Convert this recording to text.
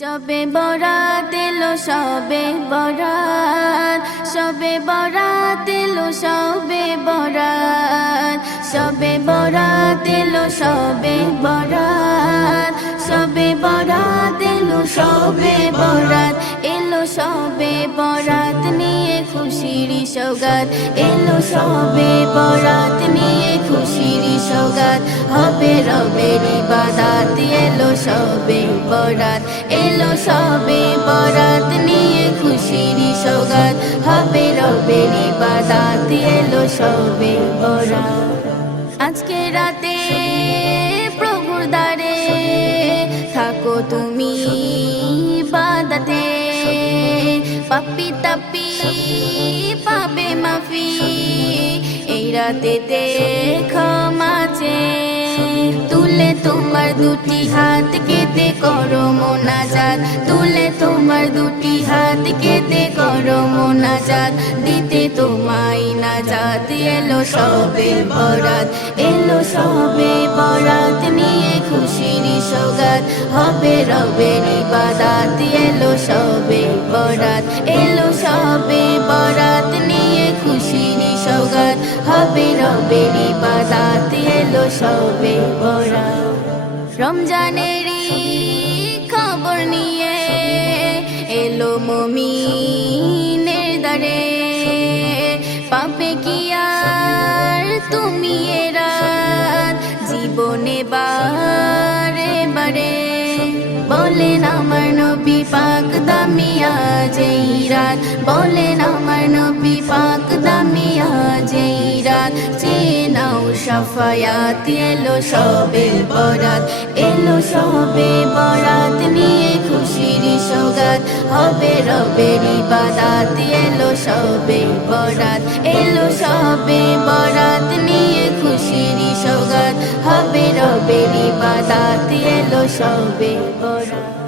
সবে বরাত এলো, সবে বরাত সবে বরাত এলো, সবে বরাত সবে বরাত এলো, সবে বরাত সবে বরাত এলো, সবে বরাত, এলো সবে বরাত নিয়ে খুশির সৌগাত, এলো সবে বরাত নিয়ে খুশির সৌগাত। হবে রবের ইবাদাত। এলো সবে বরাত, এলো সবে বরাত। নিয়ে খুশির সৌগাত, হবে রবের ইবাদাত। এলো সবে বরাত। আজকে রাতে প্রভুর দ্বারে থাকো তুমি বাদাতে পাপি তাপি পাবে মাফি, এই রাতেতে ক্ষমাছে তুলে তোমার দুটি হাত কেতে করো মোনাজাত। তুলে তোমার দুটি হাত কেতে করো মোনাজাত। দিতে তোমায় নাজাত। এলো সবে বরাত। এলো সবে বরাত। নিয়ে খুশির সৌগাত। হবে রবের ইবাদাত। এলো সবে বরাত। হবে রবের ইবাদাত এলো সবে বরাত রমজানেরই খবর নিয়ে এলো মমিনের দারে পাবে কি আর তুমি এরাত জীবনে বারে বারে বলেন আমার নবী পাক দামিয়া যেই রাত। বলেন রাত চেনাও সাফায়াত, এলো সবে বরাত, এলো সবে বরাত, নিয়ে খুশির সৌগাত, হবে রবের ইবাদাত, এলো সবে বরাত, এলো সবে বরাত, নিয়ে খুশির সৌগাত, হবে রবের ইবাদাত, এলো সবে বরাত।